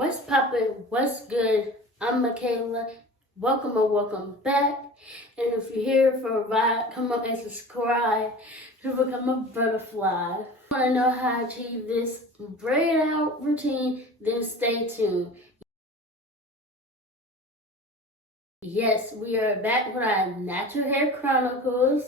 What's poppin'? What's good? I'm Michaela. Welcome or welcome back. And if you're here for a ride, come up and subscribe to become a butterfly. If you want to know how to achieve this braid out routine, then stay tuned. Yes, we are back with our Natural Hair Chronicles.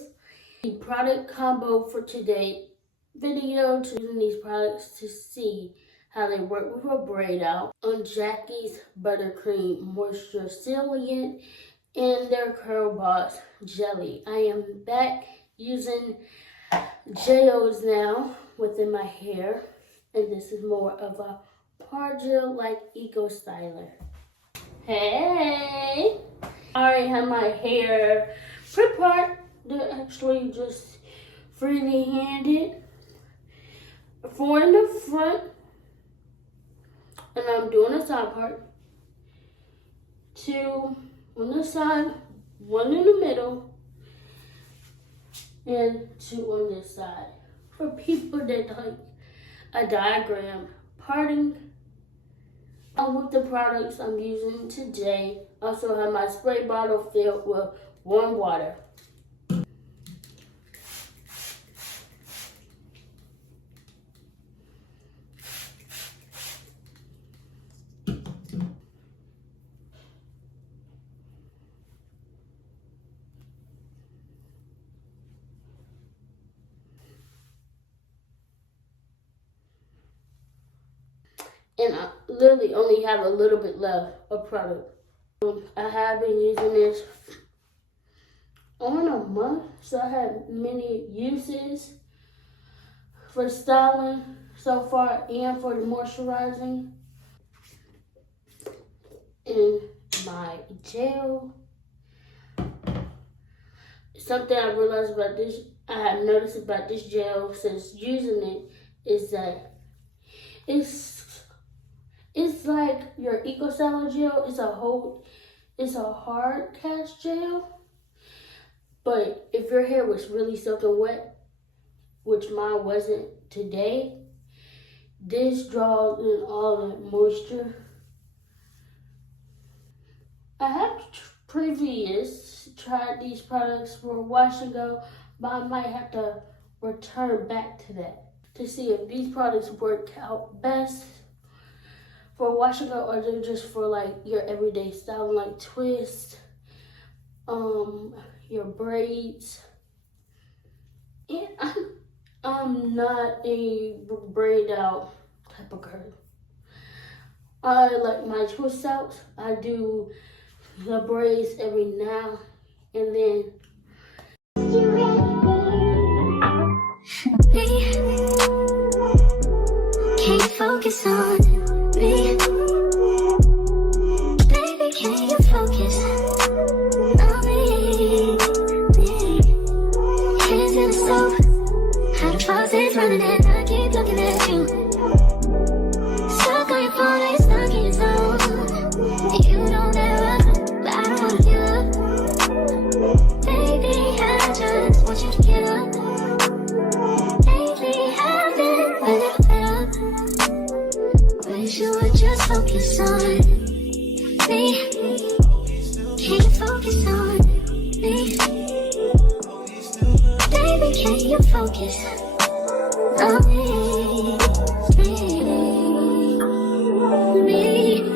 The product combo for today video, using these products to see how they work with a braid out on Jackie's Buttercream Moisture Sealant and their Curl Boss Gelee. I am back using gels now within my hair, and this is more of a par gel like eco styler. Hey! I already have my hair prepared. They're actually just freely handed. 4 in the front, and I'm doing a side part. 2 on the side, 1 in the middle, and 2 on this side. For people that like a diagram, parting with the products I'm using today. Also have my spray bottle filled with warm water. And I literally only have a little bit left of product. I have been using this on a month, so I have many uses for styling so far and for the moisturizing. And my gel. Something I realized about this, I have noticed about this gel since using it, is that it's like your Eco Styler gel. It's a hard cast gel. But if your hair was really soaking wet, which mine wasn't today, this draws in all the moisture. I have tried these products for a wash and go, but I might have to return back to that to see if these products work out best for wash and go, or they're just for like your everyday styling, like twists, your braids. And I'm not a braid out type of girl. I like my twist outs. I do the braids every now and then. Can't focus on me. Baby, can you focus on me? Hands in the soap, how the faucet's running and I keep looking at you. Stuck on your phone, it's stuck in your zone. You don't ever, but I don't wanna give up. Baby, I just want you to get up. Lately I've been a little fed up. Wish you would just focus on me. Can you focus on me? Baby, can you focus on me?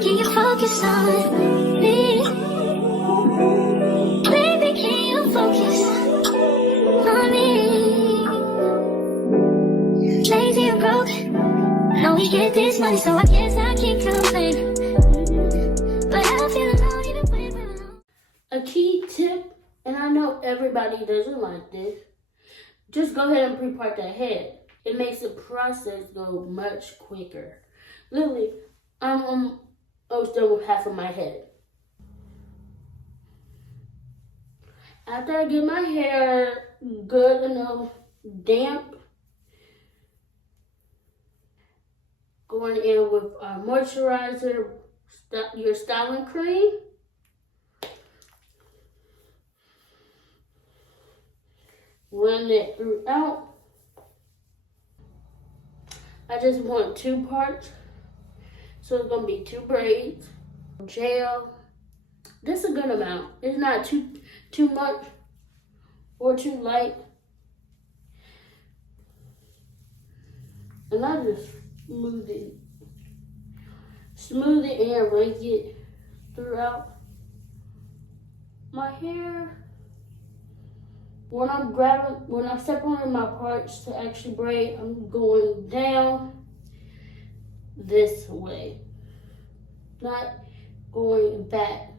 Can you focus on me? Baby, can you focus on me? Lazy and broke, know we get this money, so I guess I can't complain. But I feel alone even when we're alone. A key tip, and I know everybody doesn't like this, just go ahead and pre-part that head. It makes the process go much quicker. Literally, I'm almost done with half of my head. After I get my hair good enough damp, going in with our moisturizer, your styling cream. Run it throughout. I just want 2 parts So it's gonna be 2 braids, gel. This is a good amount. It's not too much or too light. And I just smooth it and rake it throughout my hair. When I'm separating my parts to actually braid, I'm going down this way, not going back.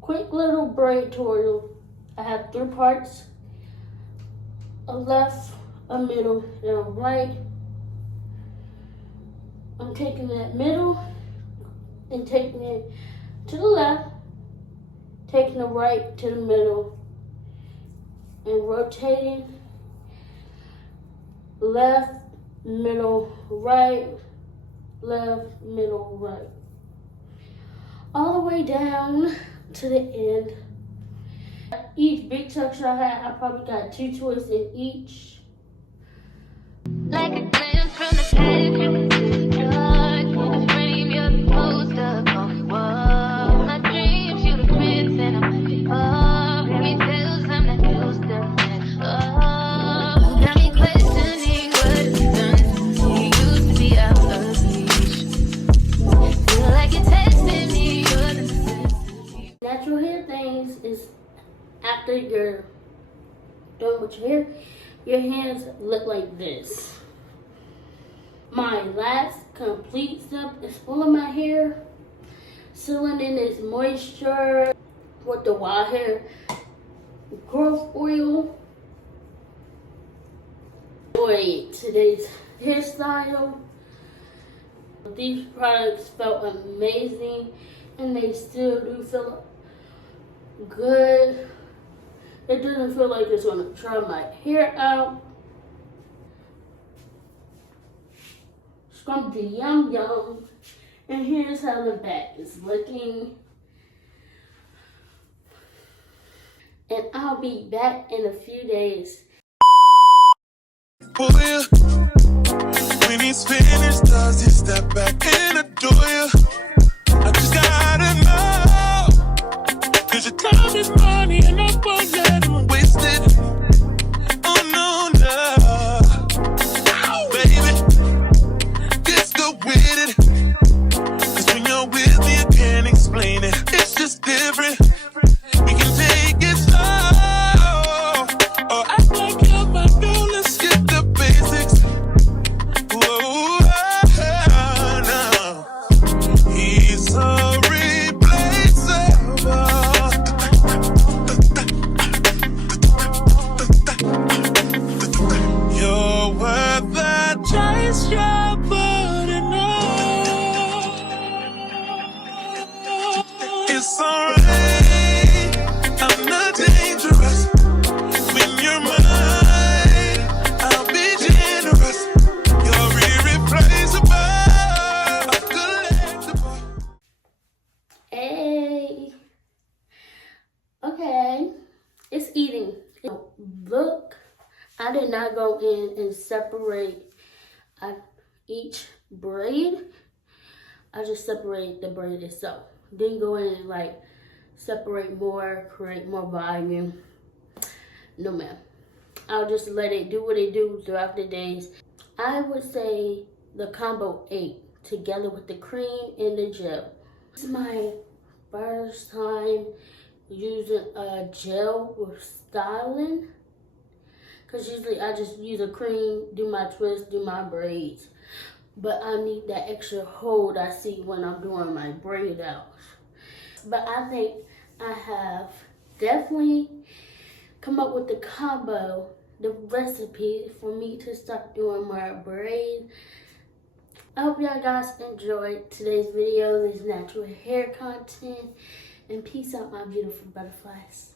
Quick little braid tutorial. I have 3 parts, a left, a middle, and a right. I'm taking that middle and taking it to the left, taking the right to the middle, and rotating left, middle, right, left, middle, right. All the way down to the end. Each big section I had, I probably got 2 twists in each. Like a glance from the past, dark in a frame, you're the poster on the wall. My dreams, you the prince, and I'm the ball. Fairy tales, I'm not used to it. Oh, got me questioning what it's done. You used to be out of reach. Feel like you're testing me, you're the necessity. Natural hair things is after you're done with your hair, your hands look like this. My last complete step is pulling my hair, sealing in this moisture with the wild hair growth oil. Enjoy today's hairstyle. These products felt amazing and they still do feel good. It doesn't feel like it's gonna dry my hair out. Scrumpty yum yum. And here's how the back is looking. And I'll be back in a few days. When he's finished, does he step back and adore you? I just gotta know, 'cause your time is money and I won't let him waste it. Oh no, no, baby, just go with it. 'Cause when you're with me, I can't explain it. It's just different. We can take it slow, or act like you're my girl. Let's get the basics. Whoa, no, he's so replaceable. You're worth the chase, you're putting on. It's alright, I'm not dangerous. When you're mine, I'll be generous. You're irreplaceable, collectible. Hey. Okay. It's eating. Look, I did not go in and separate each braid. I just separated the braid itself. Didn't go in and like separate more, create more volume. No ma'am. I'll just let it do what it do throughout the days. I would say the combo 8 together with the cream and the gel. This is my first time using a gel with styling. Cause usually I just use a cream, do my twist, do my braids. But I need that extra hold I see when I'm doing my braid out. But I think I have definitely come up with the combo, the recipe for me to start doing my braid. I hope y'all guys enjoyed today's video, this natural hair content. And peace out, my beautiful butterflies.